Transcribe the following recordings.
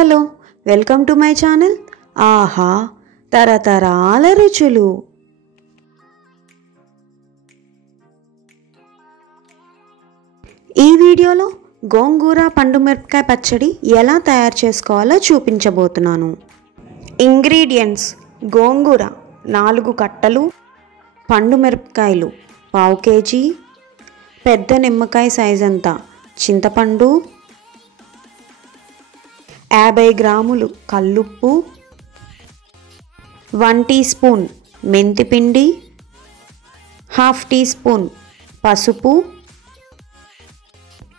Hello welcome to my channel ఆహా తరతరాల రుచులు. ఈ వీడియోలో గోంగూర పండుమిరపకాయ పచ్చడి ఎలా తయారు చేసుకోవాలో చూపించబోతున్నాను. ఇంగ్రీడియంట్స్: గోంగూర 4 కట్టలు, పండుమిరపకాయలు 1/2 kg, పెద్ద నిమ్మకాయ సైజ్ అంతా చింతపండు, 50 గ్రాములు కల్లుప్పు, 1 టీ స్పూన్ మెంతిపిండి, 1/2 టీ స్పూన్ పసుపు,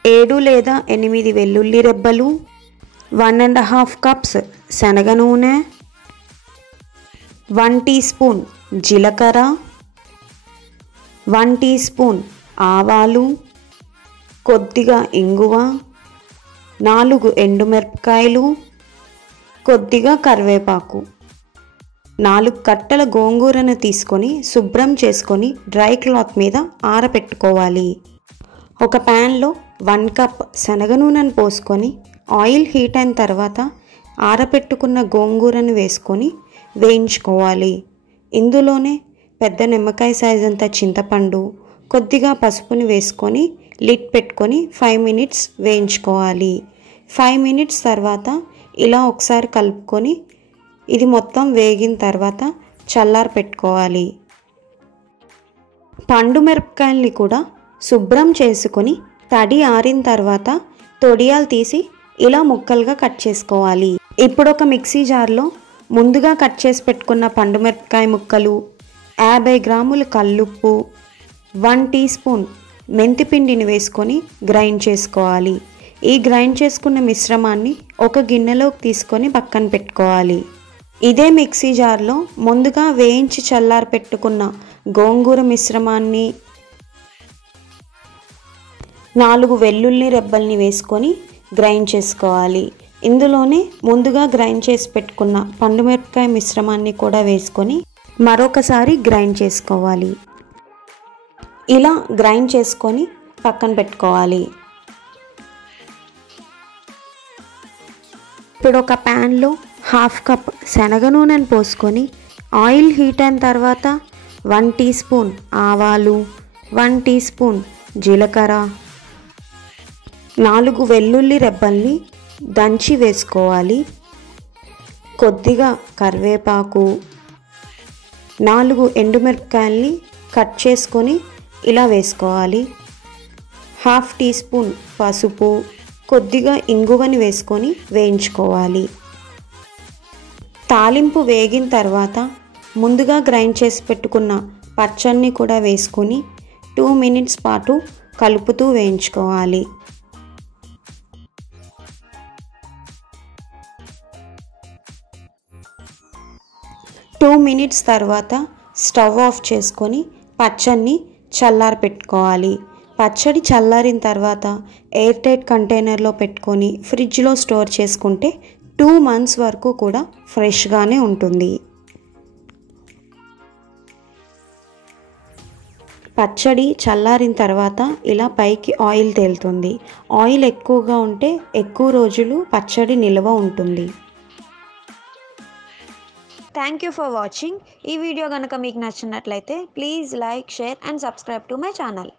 7 లేదా 8 వెల్లుల్లి రెబ్బలు, 1½ కప్స్ శనగ నూనె, 1 టీ స్పూన్ జీలకర్ర, 1 టీ స్పూన్ ఆవాలు, కొద్దిగా ఇంగువ, 4 ఎండుమిరపకాయలు, కొద్దిగా కరివేపాకు. 4 కట్టల గోంగూరను తీసుకొని శుభ్రం చేసుకొని డ్రై క్లాత్ మీద ఆరబెట్టుకోవాలి. ఒక ప్యాన్లో 1 కప్ శనగ నూనెను పోసుకొని ఆయిల్ హీట్ అయిన తర్వాత ఆరబెట్టుకున్న గోంగూరను వేసుకొని వేయించుకోవాలి. ఇందులోనే పెద్ద నిమ్మకాయ సైజ్ అంత చింతపండు, కొద్దిగా పసుపుని వేసుకొని లిడ్ పెట్టుకొని 5 మినిట్స్ వేయించుకోవాలి. 5 మినిట్స్ తర్వాత ఇలా ఒకసారి కలుపుకొని ఇది మొత్తం వేగిన తర్వాత చల్లారి పెట్టుకోవాలి. పండు మిరపకాయల్ని కూడా శుభ్రం చేసుకొని తడి ఆరిన తర్వాత తొడియాలు తీసి ఇలా ముక్కలుగా కట్ చేసుకోవాలి. ఇప్పుడు ఒక మిక్సీ జార్లో ముందుగా కట్ చేసి పెట్టుకున్న పండు మిరపకాయ ముక్కలు, 50 గ్రాములు కల్లుప్పు, 1 టీ స్పూన్ మెంతిపిండిని వేసుకొని గ్రైండ్ చేసుకోవాలి. ఈ గ్రైండ్ చేసుకున్న మిశ్రమాన్ని ఒక గిన్నెలోకి తీసుకొని పక్కన పెట్టుకోవాలి. ఇదే మిక్సీ జార్లో ముందుగా వేయించి చల్లారి పెట్టుకున్న గోంగూర మిశ్రమాన్ని, 4 వెల్లుల్లి రెబ్బల్ని వేసుకొని గ్రైండ్ చేసుకోవాలి. ఇందులోనే ముందుగా గ్రైండ్ చేసి పెట్టుకున్న పండుమిరపకాయ మిశ్రమాన్ని కూడా వేసుకొని మరొకసారి గ్రైండ్ చేసుకోవాలి. ఇలా గ్రైండ్ చేసుకొని పక్కన పెట్టుకోవాలి. ఇప్పుడు ఒక ప్యాన్లో 1/2 కప్ శనగ నూనెను పోసుకొని ఆయిల్ హీట్ అయిన తర్వాత 1 టీ స్పూన్ ఆవాలు, 1 టీ స్పూన్ జీలకర్ర, 4 వెల్లుల్లి రెబ్బల్ని దంచి వేసుకోవాలి. కొద్దిగా కరివేపాకు, 4 ఎండుమిరపకాయల్ని కట్ చేసుకొని ఇలా వేసుకోవాలి. 1/2 టీ స్పూన్ పసుపు, కొద్దిగా ఇంగువని వేసుకొని వేయించుకోవాలి. తాలింపు వేగిన తర్వాత ముందుగా గ్రైండ్ చేసి పెట్టుకున్న పచ్చడిని కూడా వేసుకొని 2 మినిట్స్ పాటు కలుపుతూ వేయించుకోవాలి. టూ మినిట్స్ తర్వాత స్టవ్ ఆఫ్ చేసుకొని పచ్చడిని చల్లారి పెట్టుకోవాలి. పచ్చడి చల్లారిన తర్వాత ఎయిర్ టైట్ కంటైనర్లో పెట్టుకొని ఫ్రిడ్జ్లో స్టోర్ చేసుకుంటే 2 మంత్స్ వరకు కూడా ఫ్రెష్గానే ఉంటుంది. పచ్చడి చల్లారిన తర్వాత ఇలా పైకి ఆయిల్ తేలుతుంది. ఆయిల్ ఎక్కువగా ఉంటే ఎక్కువ రోజులు పచ్చడి నిల్వ ఉంటుంది. Thank you for watching. ఈ వీడియో కనుక మీకు నచ్చినట్లయితే please like, share and subscribe to my channel.